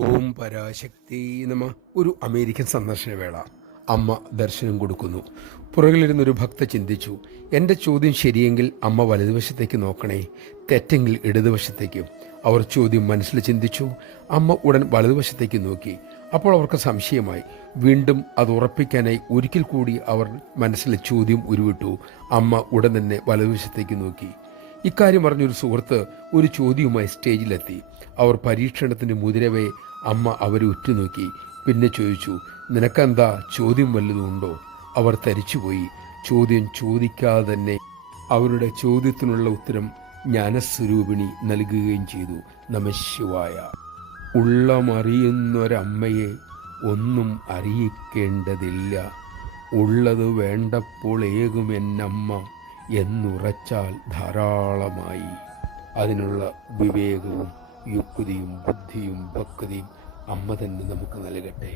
ഓം പരാശക്തി നമ. ഒരു അമേരിക്കൻ സന്ദർശനവേള. അമ്മ ദർശനം കൊടുക്കുന്നു. പുറകിലിരുന്നൊരു ഭക്ത ചിന്തിച്ചു, എൻ്റെ ചോദ്യം ശരിയെങ്കിൽ അമ്മ വലതുവശത്തേക്ക് നോക്കണേ, തെറ്റെങ്കിൽ ഇടതുവശത്തേക്ക്. അവർ ചോദ്യം മനസ്സിൽ ചിന്തിച്ചു. അമ്മ ഉടൻ വലതുവശത്തേക്ക് നോക്കി. അപ്പോൾ അവർക്ക് സംശയമായി. വീണ്ടും അത് ഉറപ്പിക്കാനായി ഒരിക്കൽ കൂടി അവർ മനസ്സിലെ ചോദ്യം ഉരുവിട്ടു. അമ്മ ഉടൻ തന്നെ വലതുവശത്തേക്ക് നോക്കി. ഇക്കാര്യം പറഞ്ഞൊരു സുഹൃത്ത് ഒരു ചോദ്യവുമായി സ്റ്റേജിലെത്തി. അവർ പരീക്ഷണത്തിന് മുതിരവേ അമ്മ അവരെ ഉറ്റുനോക്കി. പിന്നെ ചോദിച്ചു, നിനക്കെന്താ, ചോദ്യം വല്ലതും ഉണ്ടോ? അവർ തരിച്ചുപോയി. ചോദ്യം ചോദിക്കാതെ തന്നെ അവരുടെ ചോദ്യത്തിനുള്ള ഉത്തരം ജ്ഞാനസ്വരൂപിണി നൽകുകയും ചെയ്തു. നമഃശിവായ. ഉള്ളമറിയുന്നൊരമ്മയെ ഒന്നും അറിയിക്കേണ്ടതില്ല. ഉള്ളത് വേണ്ടപ്പോൾ ഏകുമെന്നമ്മ എന്നുറച്ചാൽ ധാരാളമായി. അതിനുള്ള വിവേകവും യുക്തിയും ബുദ്ധിയും ഭക്തിയും അമ്മ തന്നെ നമുക്ക് നൽകട്ടെ.